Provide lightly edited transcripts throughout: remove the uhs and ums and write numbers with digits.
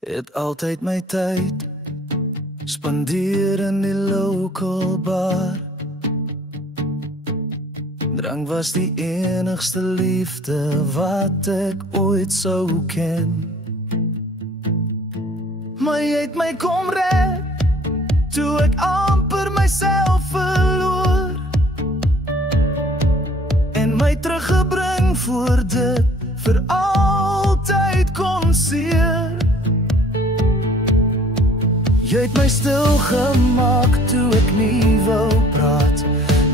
Het altyd my tyd spandeer in die local bar. Drank was die enigste liefde wat ek ooit sou ken. Maar jy het my kom red toe ek amper myself verloor en my teruggebring voor dit vir altyd kon seer. Jy het my stil gemaak toe ek nie wou praat,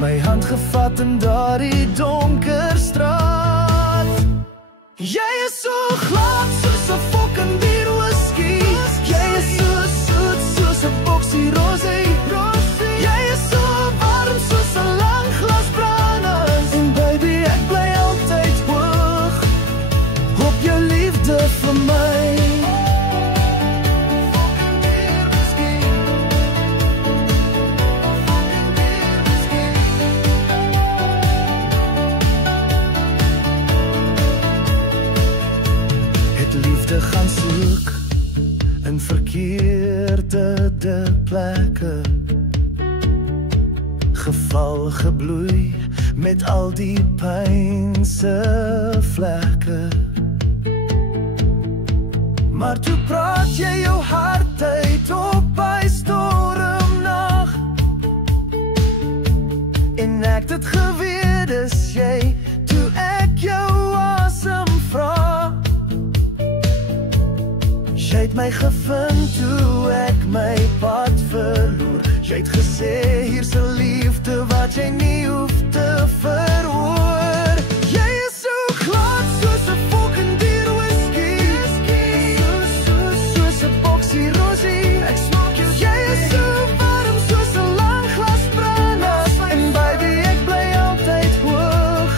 my hand gevat in daardie donker straat. Jy is so glad soos 'n fucking bier whisky. Jy is so soet soos 'n boksie rosé. Jy is so warm soos 'n lang glas branders. En baby, ek bly altyd hoog op jou liefde vir my. Liefde gaan soek in verkeerde plekke, geval gebloei met al die pynse vlekke. Maar toe praat jy jou hart uit op by stormnag, en ek het geweet is jy toe ek jou asem vra. Jy het my gevind toe ek my pad verloor. Jy het gesê hier's 'n liefde wat jy nie hoef te verhoor. Jy is so glad soos 'n fucking bier whisky. Soos 'n boksie rosé. Ek smaak jou. Jy is so warm soos 'n lang glas branders. En baby, ek bly altyd hoog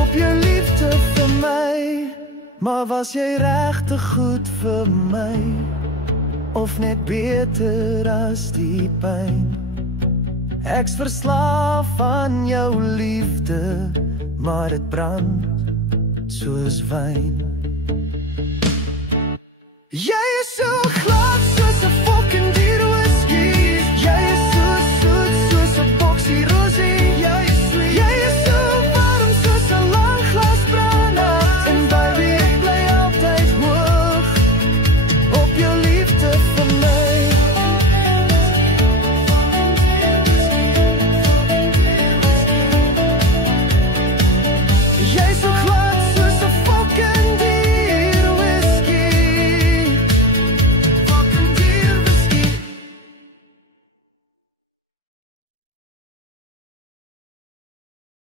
op jou liefde vir my. Maar was jy regtig goed vir my, of net beter as die pyn? Ek's verslaaf aan jou liefde, maar dit brand soos wyn. Jy is so glad